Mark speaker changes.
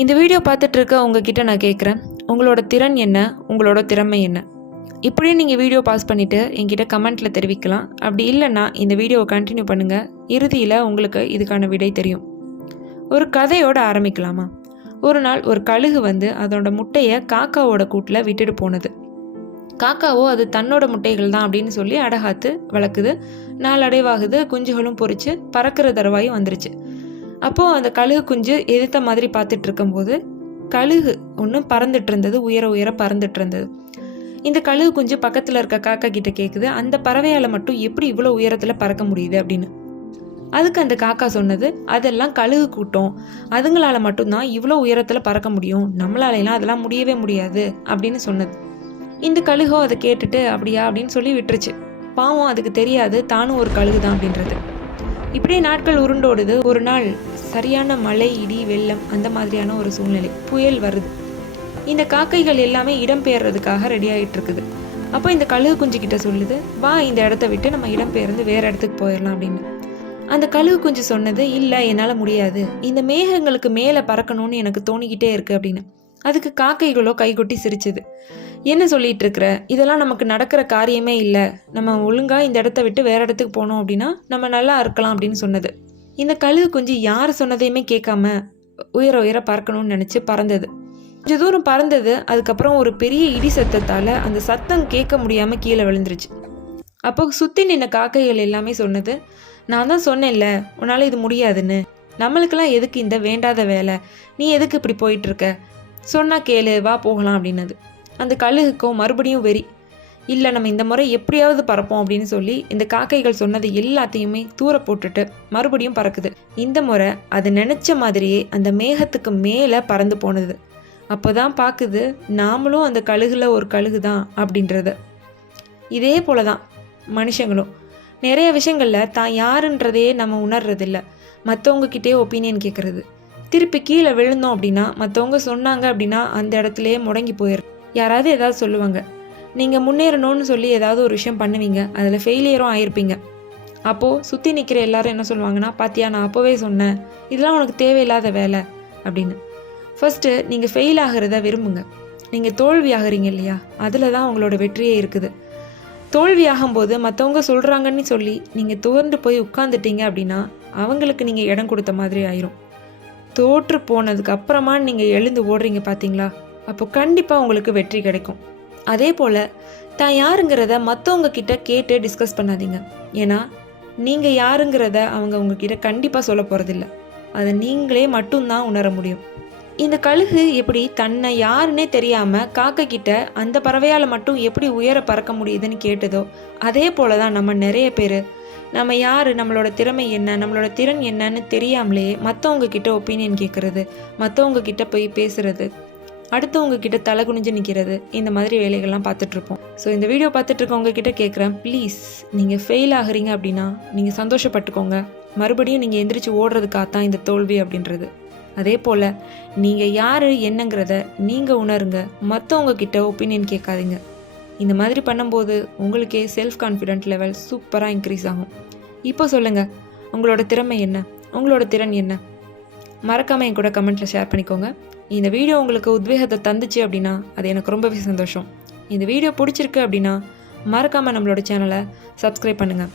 Speaker 1: இந்த வீடியோ பார்த்துட்ருக்க உங்ககிட்ட நான் கேட்குறேன் உங்களோட திறன் என்ன உங்களோட திறமை என்ன? இப்படியே நீங்கள் வீடியோ பாஸ் பண்ணிவிட்டு என்கிட்ட கமெண்ட்டில் தெரிவிக்கலாம். அப்படி இல்லைன்னா இந்த வீடியோவை கண்டினியூ பண்ணுங்கள் இறுதியில் உங்களுக்கு இதுக்கான விடை தெரியும். ஒரு கதையோட ஆரம்பிக்கலாமா? ஒரு நாள் ஒரு கழுகு வந்து அதோட முட்டையை காக்காவோட கூட்டில் விட்டுட்டு போனது. காக்காவோ அது தன்னோட முட்டைகள் தான் அப்படின்னு சொல்லி அடகாத்து வளர்க்குது. நாளடைவாகுது குஞ்சுகளும் பொறிச்சு பறக்கிற தருவாயும் வந்துருச்சு. அப்போது அந்த கழுகு குஞ்சு எதிர்த்த மாதிரி பார்த்துட்டு இருக்கும்போது கழுகு ஒன்று பறந்துட்டு இருந்தது உயர உயர பறந்துட்டு இருந்தது இந்த கழுகு குஞ்சு பக்கத்தில் இருக்க காக்கா கிட்ட கேட்குது அந்த பறவையால் மட்டும் எப்படி இவ்வளோ உயரத்தில் பறக்க முடியுது அப்படின்னு. அதுக்கு அந்த காக்கா சொன்னது அதெல்லாம் கழுகு கூட்டம். அதுங்களால மட்டும்தான் இவ்வளோ உயரத்தில் பறக்க முடியும். நம்மளாலையெல்லாம் அதெல்லாம் முடியவே முடியாது. அப்படின்னு சொன்னது. இந்த கழுகோ அதை கேட்டுட்டு அப்படியா? அப்படின்னு சொல்லி விட்டுருச்சு. பாவம் அதுக்கு தெரியாது. தானும் ஒரு கழுகு தான் அப்படின்றது. இப்படியே நாட்கள் உருண்டோடுது. ஒரு நாள் சரியான மழை இடி வெள்ளம் அந்த மாதிரியான ஒரு சூழ்நிலை. புயல் வருது. இந்த காக்கைகள் எல்லாமே இடம்பெயர்றதுக்காக ரெடி ஆகிட்டு இருக்குது அப்போ இந்த கழுகு குஞ்சு கிட்ட சொல்லுது வா இந்த இடத்த விட்டு நம்ம இடம்பெயர்ந்து வேற இடத்துக்கு போயிடலாம் அப்படின்னு. அந்த கழுகு குஞ்சு சொன்னது இல்லை என்னால் முடியாது. இந்த மேகங்களுக்கு மேலே பறக்கணும்னு எனக்கு தோணிக்கிட்டே இருக்கு அப்படின்னு. அதுக்கு காக்கைகளோ கைகொட்டி சிரிச்சுது. என்ன சொல்லிட்டு இருக்கிற இதெல்லாம் நமக்கு நடக்கிற காரியமே இல்லை. நம்ம ஒழுங்காக இந்த இடத்த விட்டு வேற இடத்துக்கு போனோம் அப்படின்னா நம்ம நல்லா இருக்கலாம் அப்படின்னு சொன்னது. இந்த கழுகு குஞ்சு யார் சொன்னதையுமே கேட்காம உயர உயர பறக்கணும்னு நினச்சி பறந்தது. கொஞ்சம் தூரம் பறந்தது அதுக்கப்புறம் ஒரு பெரிய இடி சத்தத்தால் அந்த சத்தம் கேட்க முடியாமல் கீழே விழுந்துருச்சு. அப்போ சுற்றி நின்ன காக்கைகள் எல்லாமே சொன்னது நான் தான் சொன்னேன்ல உன்னால் இது முடியாதுன்னு. நம்மளுக்கெல்லாம் எதுக்கு இந்த வேண்டாத வேலை? நீ எதுக்கு இப்படி போயிட்டுருக்க? சொன்னால் கேளு வா போகலாம் அப்படின்னது. அந்த கழுகுக்கும் மறுபடியும் வெறி. இல்லை நம்ம இந்த முறை எப்படியாவது பறப்போம் அப்படின்னு சொல்லி இந்த காக்கைகள் சொன்னது எல்லாத்தையுமே தூர போட்டுட்டு மறுபடியும் பறக்குது. இந்த முறை அது நினச்ச மாதிரியே அந்த மேகத்துக்கு மேலே பறந்து போனது. அப்போ தான் பார்க்குது நாமளும் அந்த கழுகுல ஒரு கழுகு தான் அப்படின்றத. இதே போல தான் மனுஷங்களும். நிறைய விஷயங்களில் தான் யாருன்றதையே நம்ம உணர்றதில்ல. மற்றவங்கக்கிட்டே ஒப்பீனியன் கேட்குறது திருப்பி கீழே விழுந்தோம் அப்படின்னா மற்றவங்க சொன்னாங்க அப்படின்னா அந்த இடத்துலையே முடங்கி போயிடும் யாராவது ஏதாவது சொல்லுவாங்க. நீங்கள் முன்னேறணும்னு சொல்லி ஏதாவது ஒரு விஷயம் பண்ணுவீங்க. அதில் ஃபெயிலியரும் ஆயிருப்பீங்க. அப்போது சுற்றி நிற்கிற எல்லாரும் என்ன சொல்லுவாங்கன்னா பாத்தியா நான் அப்போவே சொன்னேன். இதெல்லாம் உனக்கு தேவையில்லாத வேலை. அப்படின்னு. ஃபஸ்ட்டு நீங்கள் ஃபெயில் ஆகிறத விரும்புங்க. நீங்கள் தோல்வி ஆகிறீங்க இல்லையா? அதில் தான் உங்களோட வெற்றியே இருக்குது. தோல்வி ஆகும்போது மற்றவங்க சொல்கிறாங்கன்னு சொல்லி நீங்கள் துவண்டு போய் உட்காந்துட்டீங்க அப்படின்னா அவங்களுக்கு நீங்கள் இடம் கொடுத்த மாதிரி ஆயிரும். தோற்று போனதுக்கு அப்புறமா நீங்கள் எழுந்து ஓடுறீங்க பார்த்தீங்களா அப்போ கண்டிப்பாக உங்களுக்கு வெற்றி கிடைக்கும். அதே போல் தான் யாருங்கிறத மற்றவங்க கிட்ட கேட்டு டிஸ்கஸ் பண்ணாதீங்க. ஏன்னா நீங்கள் யாருங்கிறத அவங்க உங்ககிட்ட கண்டிப்பாக சொல்ல போகிறதில்ல அதை நீங்களே மட்டும்தான் உணர முடியும். இந்த கழுகு எப்படி தன்னை யாருன்னே தெரியாமல் காக்கை கிட்ட அந்த பறவையால் மட்டும் எப்படி உயர பறக்க முடியுதுன்னு கேட்டதோ அதே போல தான் நம்ம நிறைய பேர் நம்ம யார் நம்மளோட திறமை என்ன நம்மளோட திறன் என்னன்னு தெரியாமலேயே மற்றவங்க கிட்ட ஒப்பீனியன் கேட்குறது மற்றவங்க கிட்ட போய் பேசுறது அடுத்தவங்க கிட்ட தலை குனிஞ்சு நிற்கிறது இந்த மாதிரி வேலைகள்லாம் பார்த்துட்டு இருப்போம் ஸோ இந்த வீடியோ பார்த்துட்டு இருக்கவங்க கிட்ட கேட்குறேன் ப்ளீஸ் நீங்கள் ஃபெயில் ஆகுறீங்க அப்படின்னா நீங்கள் சந்தோஷப்பட்டுக்கோங்க. மறுபடியும் நீங்கள் எந்திரிச்சு ஓடுறதுக்காக தான் இந்த தோல்வி அப்படின்றது. அதே போல் நீங்கள் யார் என்னங்கிறத நீங்கள் உணருங்க. மற்றவங்க கிட்ட ஒப்பீனியன் கேட்காதீங்க. இந்த மாதிரி பண்ணும்போது உங்களுக்கே செல்ஃப் கான்ஃபிடென்ட் லெவல் சூப்பராக இன்க்ரீஸ் ஆகும். இப்போ சொல்லுங்கள் உங்களோட திறமை என்ன? உங்களோட திறன் என்ன? மறக்காமல் என் கூட கமெண்ட்டில் ஷேர் பண்ணிக்கோங்க. இந்த வீடியோ உங்களுக்கு உத்வேகத்தை தந்துச்சு அப்படின்னா அது எனக்கு ரொம்பவே சந்தோஷம். இந்த வீடியோ பிடிச்சிருக்கு அப்படின்னா மறக்காமல் நம்மளோட சேனலை சப்ஸ்கிரைப் பண்ணுங்கள்